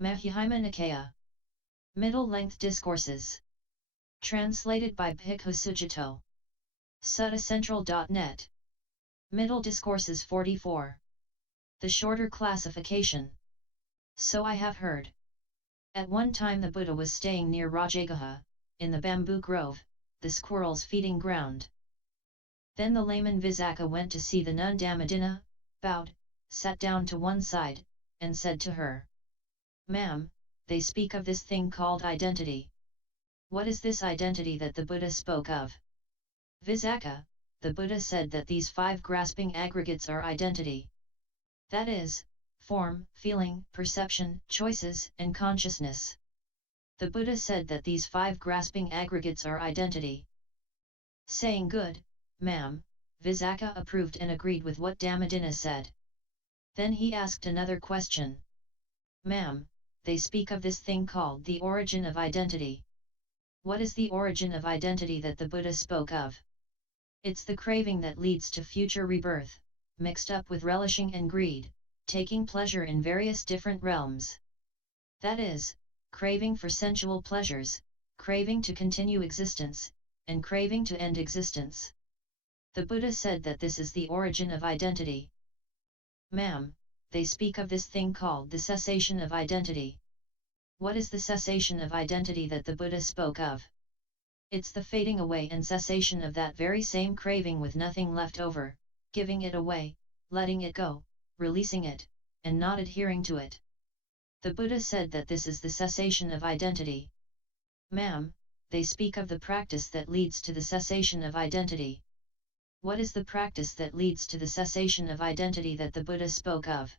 Majjhima Nikaya. Middle-length discourses. Translated by Bhikkhu Sujato. Suttacentral.net. Middle discourses 44. The shorter classification. So I have heard. At one time the Buddha was staying near Rajagaha, in the bamboo grove, the squirrels' feeding ground. Then the layman Visakha went to see the nun Dhammadinna, bowed, sat down to one side, and said to her, "Ma'am, they speak of this thing called identity. What is this identity that the Buddha spoke of?" Visakha, the Buddha said that these 5 grasping aggregates are identity. That is, form, feeling, perception, choices, and consciousness. The Buddha said that these 5 grasping aggregates are identity. Saying good, ma'am, Visakha approved and agreed with what Dhammadinna said. Then he asked another question. Ma'am, they speak of this thing called the origin of identity. What is the origin of identity that the Buddha spoke of? It's the craving that leads to future rebirth, mixed up with relishing and greed, taking pleasure in various different realms. That is, craving for sensual pleasures, craving to continue existence, and craving to end existence. The Buddha said that this is the origin of identity. Ma'am, they speak of this thing called the cessation of identity. What is the cessation of identity that the Buddha spoke of? It's the fading away and cessation of that very same craving with nothing left over, giving it away, letting it go, releasing it, and not adhering to it. The Buddha said that this is the cessation of identity. Ma'am, they speak of the practice that leads to the cessation of identity. What is the practice that leads to the cessation of identity that the Buddha spoke of?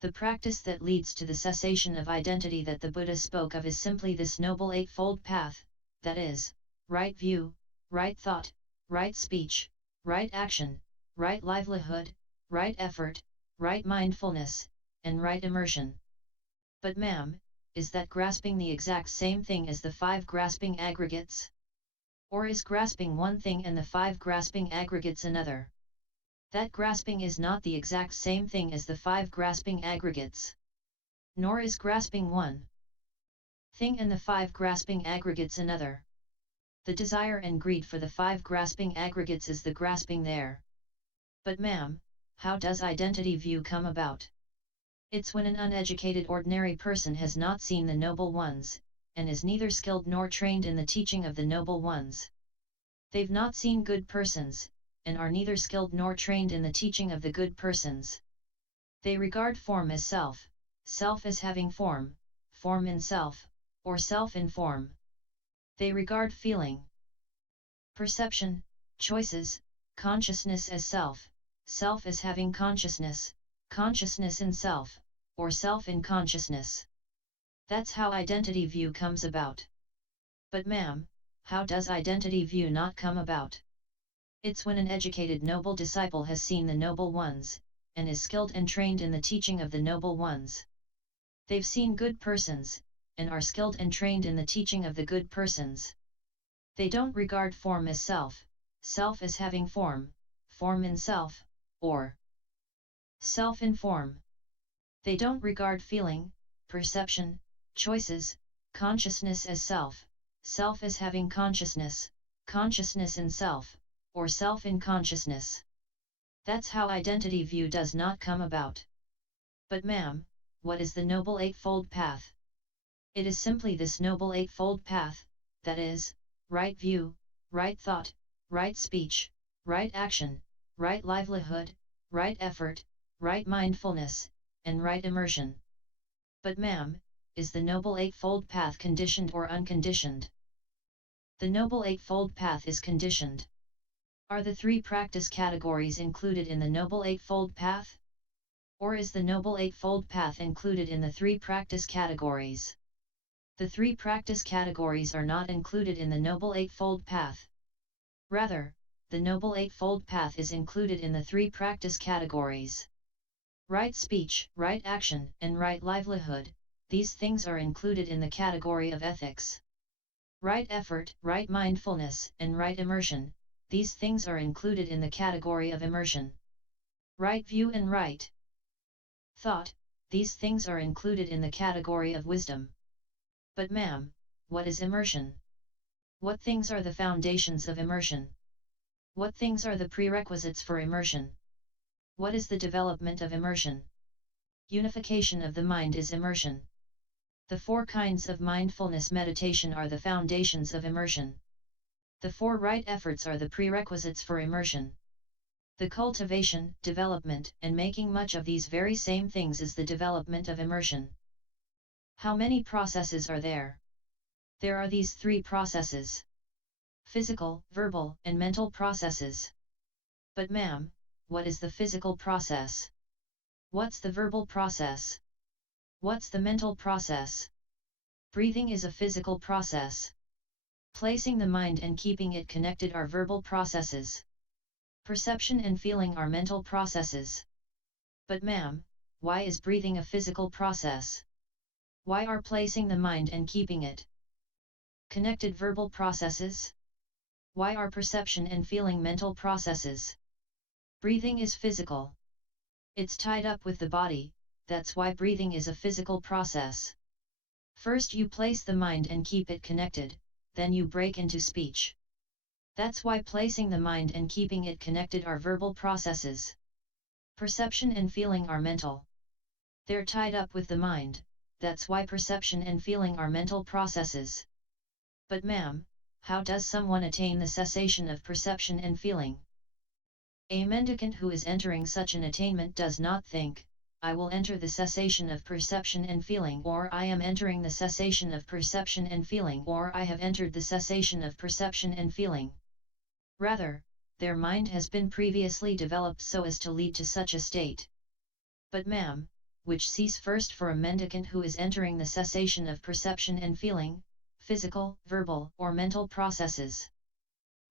The practice that leads to the cessation of identity that the Buddha spoke of is simply this Noble Eightfold Path, that is, right view, right thought, right speech, right action, right livelihood, right effort, right mindfulness, and right immersion. But ma'am, is that grasping the exact same thing as the 5 grasping aggregates? Or is grasping one thing and the 5 grasping aggregates another? That grasping is not the exact same thing as the 5 grasping aggregates. Nor is grasping one thing and the 5 grasping aggregates another. The desire and greed for the 5 grasping aggregates is the grasping there. But ma'am, how does identity view come about? It's when an uneducated ordinary person has not seen the Noble Ones, and is neither skilled nor trained in the teaching of the Noble Ones. They've not seen good persons, and are neither skilled nor trained in the teaching of the good persons. They regard form as self, self as having form, form in self, or self in form. They regard feeling, perception, choices, consciousness as self, self as having consciousness, consciousness in self, or self in consciousness. That's how identity view comes about. But ma'am, how does identity view not come about? It's when an educated noble disciple has seen the Noble Ones, and is skilled and trained in the teaching of the Noble Ones. They've seen good persons, and are skilled and trained in the teaching of the good persons. They don't regard form as self, self as having form, form in self, or self in form. They don't regard feeling, perception, choices, consciousness as self, self as having consciousness, consciousness in self, or self in consciousness. That's how identity view does not come about. But ma'am, what is the Noble Eightfold Path? It is simply this Noble Eightfold Path, that is, right view, right thought, right speech, right action, right livelihood, right effort, right mindfulness, and right immersion. But ma'am, is the Noble Eightfold Path conditioned or unconditioned? The Noble Eightfold Path is conditioned. Are the 3 practice categories included in the Noble Eightfold Path? Or is the Noble Eightfold Path included in the 3 practice categories? The 3 practice categories are not included in the Noble Eightfold Path. Rather, the Noble Eightfold Path is included in the 3 practice categories. Right speech, right action, and right livelihood, these things are included in the category of ethics. Right effort, right mindfulness, and right immersion, these things are included in the category of immersion. Right view and right thought, these things are included in the category of wisdom. But ma'am, what is immersion? What things are the foundations of immersion? What things are the prerequisites for immersion? What is the development of immersion? Unification of the mind is immersion. The 4 kinds of mindfulness meditation are the foundations of immersion. The 4 right efforts are the prerequisites for immersion. The cultivation, development, and making much of these very same things is the development of immersion. How many processes are there? There are these 3 processes: physical, verbal, and mental processes. But ma'am, what is the physical process? What's the verbal process? What's the mental process? Breathing is a physical process. Placing the mind and keeping it connected are verbal processes. Perception and feeling are mental processes. But ma'am, why is breathing a physical process? Why are placing the mind and keeping it connected verbal processes? Why are perception and feeling mental processes? Breathing is physical. It's tied up with the body, that's why breathing is a physical process. First you place the mind and keep it connected, then you break into speech. That's why placing the mind and keeping it connected are verbal processes. Perception and feeling are mental. They're tied up with the mind, that's why perception and feeling are mental processes. But ma'am, how does someone attain the cessation of perception and feeling? A mendicant who is entering such an attainment does not think, I will enter the cessation of perception and feeling, or I am entering the cessation of perception and feeling, or I have entered the cessation of perception and feeling. Rather, their mind has been previously developed so as to lead to such a state. But ma'am, which cease first for a mendicant who is entering the cessation of perception and feeling, physical, verbal, or mental processes?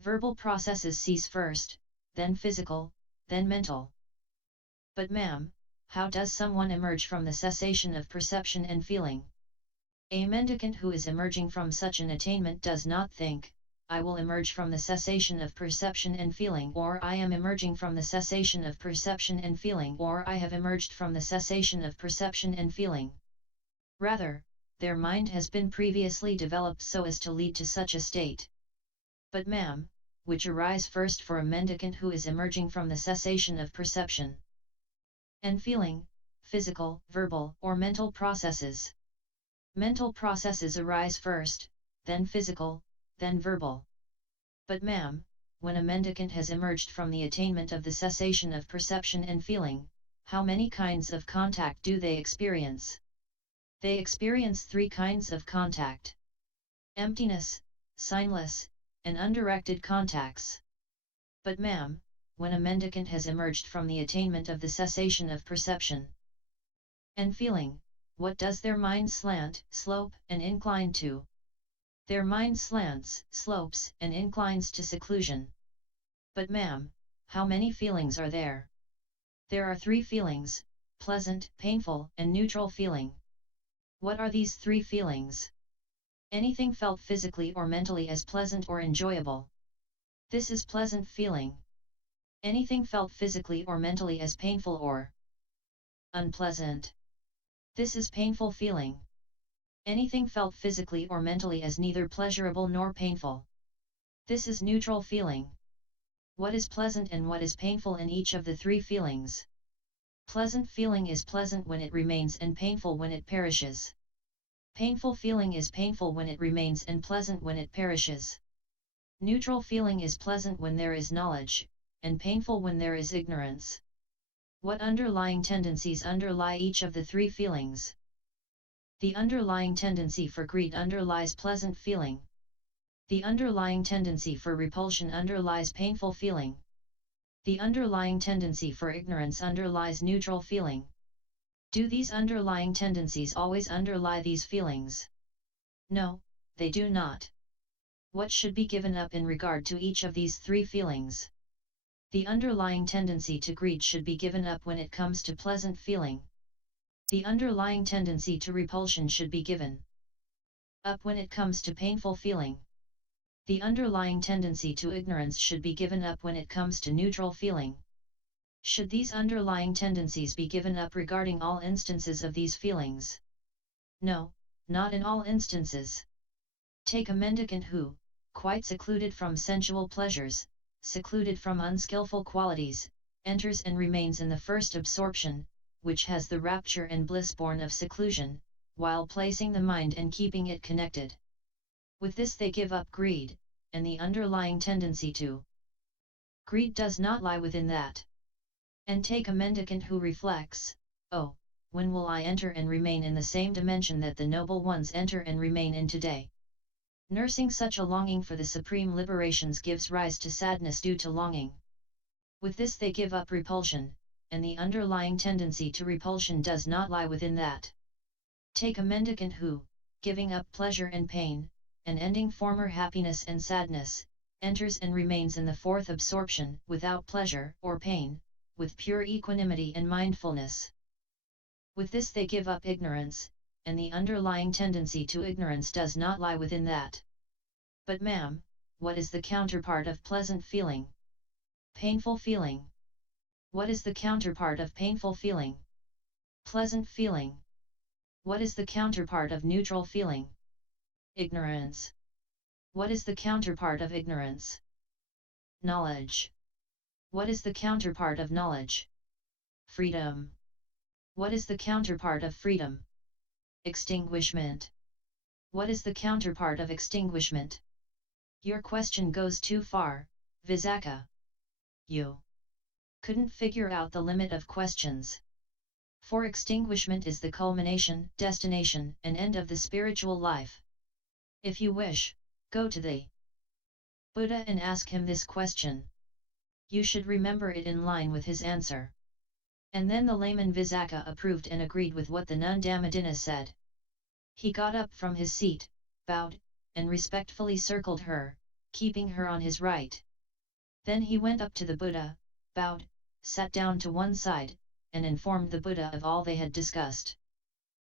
Verbal processes cease first, then physical, then mental. But ma'am, how does someone emerge from the cessation of perception and feeling? A mendicant who is emerging from such an attainment does not think, I will emerge from the cessation of perception and feeling, or I am emerging from the cessation of perception and feeling, or I have emerged from the cessation of perception and feeling. Rather, their mind has been previously developed so as to lead to such a state. But ma'am, which arise first for a mendicant who is emerging from the cessation of perception and feeling, physical, verbal, or mental processes? Mental processes arise first, then physical, then verbal. But ma'am, when a mendicant has emerged from the attainment of the cessation of perception and feeling, how many kinds of contact do they experience? They experience 3 kinds of contact: emptiness, signless, and undirected contacts. But ma'am, when a mendicant has emerged from the attainment of the cessation of perception and feeling, what does their mind slant, slope, and incline to? Their mind slants, slopes, and inclines to seclusion. But ma'am, how many feelings are there? There are 3 feelings: pleasant, painful, and neutral feeling. What are these 3 feelings? Anything felt physically or mentally as pleasant or enjoyable. This is pleasant feeling. Anything felt physically or mentally as painful or unpleasant. This is painful feeling. Anything felt physically or mentally as neither pleasurable nor painful. This is neutral feeling. What is pleasant and what is painful in each of the 3 feelings? Pleasant feeling is pleasant when it remains and painful when it perishes. Painful feeling is painful when it remains and pleasant when it perishes. Neutral feeling is pleasant when there is knowledge, and painful when there is ignorance. What underlying tendencies underlie each of the 3 feelings? The underlying tendency for greed underlies pleasant feeling. The underlying tendency for repulsion underlies painful feeling. The underlying tendency for ignorance underlies neutral feeling. Do these underlying tendencies always underlie these feelings? No, they do not. What should be given up in regard to each of these 3 feelings? The underlying tendency to greed should be given up when it comes to pleasant feeling. The underlying tendency to repulsion should be given up when it comes to painful feeling. The underlying tendency to ignorance should be given up when it comes to neutral feeling. Should these underlying tendencies be given up regarding all instances of these feelings? No, not in all instances. Take a mendicant who, quite secluded from sensual pleasures, secluded from unskillful qualities, enters and remains in the first absorption, which has the rapture and bliss born of seclusion, while placing the mind and keeping it connected. With this they give up greed, and the underlying tendency to greed does not lie within that. And take a mendicant who reflects, oh, when will I enter and remain in the same dimension that the noble ones enter and remain in today? Nursing such a longing for the supreme liberations gives rise to sadness due to longing. With this they give up repulsion, and the underlying tendency to repulsion does not lie within that. Take a mendicant who, giving up pleasure and pain, and ending former happiness and sadness, enters and remains in the fourth absorption without pleasure or pain, with pure equanimity and mindfulness. With this they give up ignorance, and the underlying tendency to ignorance does not lie within that. But ma'am, what is the counterpart of pleasant feeling? Painful feeling. What is the counterpart of painful feeling? Pleasant feeling. What is the counterpart of neutral feeling? Ignorance. What is the counterpart of ignorance? Knowledge. What is the counterpart of knowledge? Freedom. What is the counterpart of freedom? Extinguishment. What is the counterpart of extinguishment? Your question goes too far, Visakha. You couldn't figure out the limit of questions. For extinguishment is the culmination, destination, and end of the spiritual life. If you wish, go to the Buddha and ask him this question. You should remember it in line with his answer. And then the layman Visakha approved and agreed with what the nun Dhammadinna said. He got up from his seat, bowed, and respectfully circled her, keeping her on his right. Then he went up to the Buddha, bowed, sat down to one side, and informed the Buddha of all they had discussed.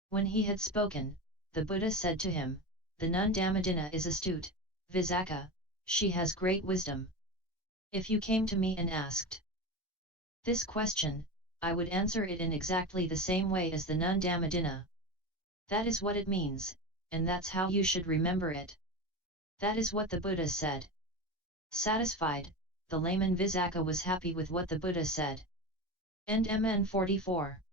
When he had spoken, the Buddha said to him, "The nun Dhammadinna is astute, Visakha, she has great wisdom. If you came to me and asked this question, I would answer it in exactly the same way as the nun Dhammadinna. That is what it means, and that's how you should remember it." That is what the Buddha said. Satisfied, the layman Visakha was happy with what the Buddha said. End MN 44.